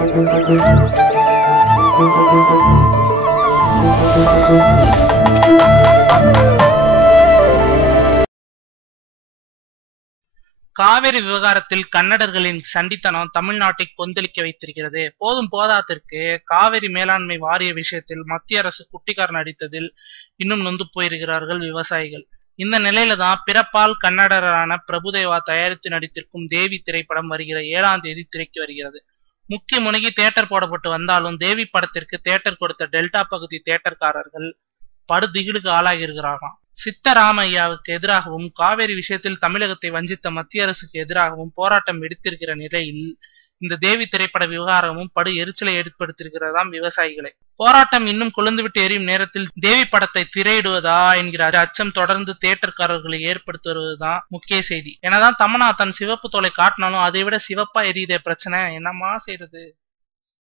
காவிரி விவகாரத்தில் கன்னடர்களின் சண்டித்தனம் தமிழ்நாட்டை கொந்தளிக்க வைத்திருக்கிறது. போதும் போதாத்திற்கு காவிரி மேலாண்மை வாரிய விஷயத்தில் மத்திய அரசு குட்டிக்காரன் அடித்ததில் இன்னும் நொந்து போயிருக்கிறார்கள் விவசாயிகள். இந்த நிலையில தான் பிறப்பால் கன்னடரான பிரபுதேவா தயாரித்து நடித்திருக்கும் தேவி திரைப்படம் வருகிற 7ஆம் தேதி திரைக்கு வருகிறது. முக்கிய முனைக்கு தியேட்டர் போடப்பட்டு வந்தாலும் தேவி படத்திற்கு தியேட்டர் கொடுத்த டெல்டா பகுதி தியேட்டர்காரர்கள் படு திகிலுக்கு ஆளாகி இருக்கிறாராம். சித்தராமையாவுக்கு எதிராகவும் காவேரி விஷயத்தில் தமிழகத்தை வஞ்சித்த மத்திய அரசுக்கு எதிராகவும் போராட்டம் வெடித்திருக்கிற நிலையில் இந்த தேவி திரைப்பட விவகாரமும் படு எரிச்சலை ஏற்படுத்தியிருக்கிறதாம் விவசாயிகளை. போராட்டம் இன்னும் கொழுந்துவிட்டு எரியும் நேரத்தில் தேவி படத்தை திரையிடுவதா என்கிற அச்சம் தொடர்ந்து தியேட்டர்காரர்களை ஏற்படுத்தி வருவதுதான் முக்கிய செய்தி. என்னதான் தமன்னா தன் சிவப்பு தோலை காட்டினாலும் அதை விட சிவப்பா எரியுதே பிரச்சனை, என்னமா செய்யறது?